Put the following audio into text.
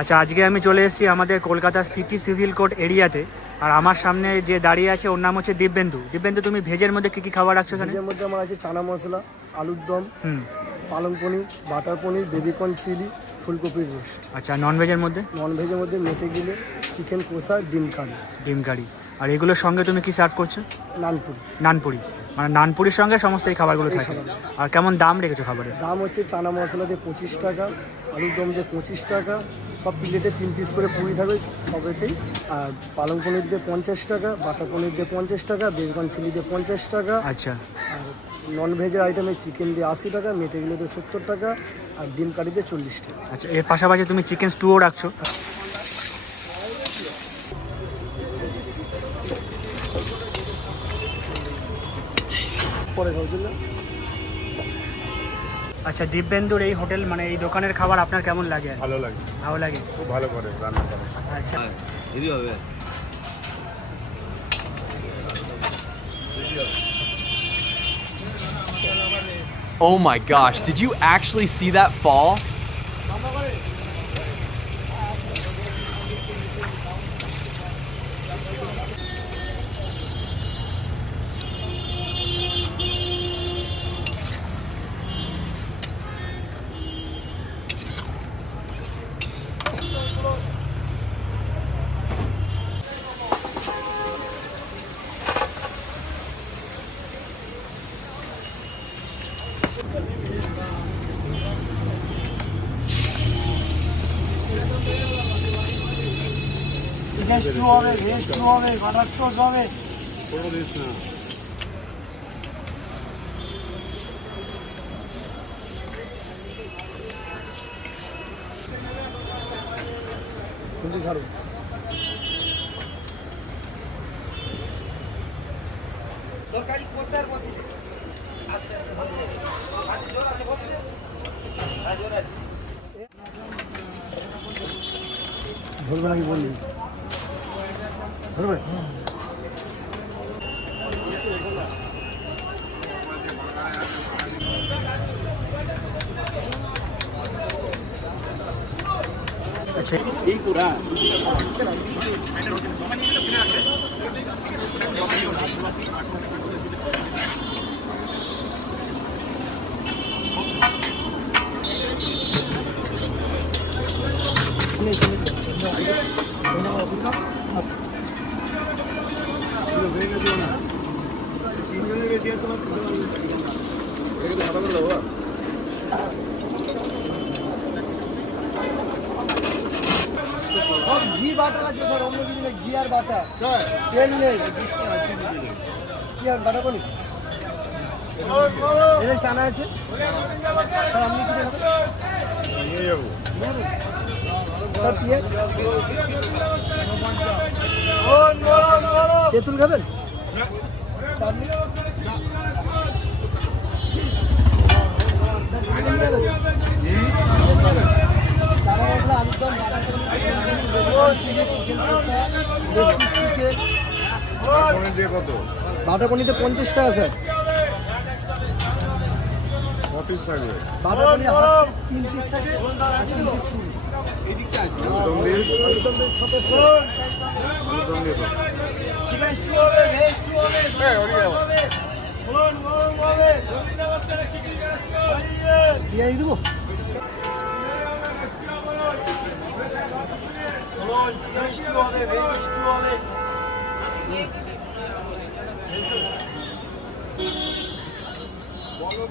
আচ্ছা, আজকে আমি চলে এসেছি আমাদের কলকাতা সিটি সিভিল কোর্ট এরিয়াতে। আর আমার সামনে যে দাঁড়িয়ে আছে ওর নাম হচ্ছে দিব্যেন্দু। দিব্যেন্দু, তুমি ভেজের মধ্যে কি কি খাবার রাখছো এখানে? ভেজের মধ্যে আমার আছে চানা মশলা, আলুর দম, পালং পনির, বাটার পনির, বেবিকর্ন চিলি, ফুলকপির রোস্ট। আচ্ছা, নন ভেজের মধ্যে? নন ভেজের মধ্যে মেটে গেলে চিকেন কষা, ডিম কারি। ডিম কারি। আর এগুলোর সঙ্গে তুমি কি সার্ভ করছো? নানপুরি। নানপুরি, মানে নানপুরির সঙ্গে সমস্ত এই খাবারগুলো থাকে। আর কেমন দাম রেখেছো খাবারের? দাম হচ্ছে চানা মশলা দিয়ে 25 টাকা, আলুর দম দিয়ে 25 টাকা, সব প্লেটে 3 পিস করে পুরি থাকবে সবেতেই। আর পালং পনির দিয়ে 50 টাকা, বাটার পনির দিয়ে 50 টাকা, বেবিকর্ন চিলি দিয়ে 50 টাকা। আচ্ছা। আর নন ভেজের আইটেমে চিকেন দিয়ে 80 টাকা, মেটে গেলে দিয়ে 70 টাকা, আর ডিম কারি দিয়ে 40 টাকা। আচ্ছা, এর পাশাপাশি তুমি চিকেন স্টুও রাখছো? পরে খাওয়া আচ্ছা, দিব্যেন্দুর এই হোটেল মানে এই দোকানের খাবার আপনার কেমন লাগে? ভালো লাগে, ভালো লাগে, খুব ভালো করে রান্না করে। আচ্ছা। Oh my gosh, did you actually see that fall? Chicken stew হবে, ভেজ স্টু হবে, বাটার টোস্ট হবে। কোনো দিস না। কিন্তু ছাড়ুন। তরকারি কোসার বসিয়ে আস্তে আস্তে হবে। আজ জোর আছে বসিয়ে। হ্যাঁ, জোর আছে। ধরবে নাকি বললি? ধরবে? আচ্ছা, এই পুরা ঘি বাটার আছে স্যার, অন্য কিছু নেই। ঘি আর বাটার, তেল নেই। কি আর বাটার করি? এর চানা আছে স্যার, আপনি কি দেখাবেন? স্যার পেঁয়াজ, তেঁতুল খাবেন? চাটনি, চানা মশলা, আলুর দম, বাটার পনিরতে 50 টাকা স্যার। বাটার পনির 3 পিস থাকে, 3 পিস পুরি। আলুর দম দিয়ে 27 চিকেন স্টু হবে, ভেজ স্টু হবে, পেঁয়াজ দেবো? চিকেন স্টু হবে, ভেজ স্টু হবে। বলো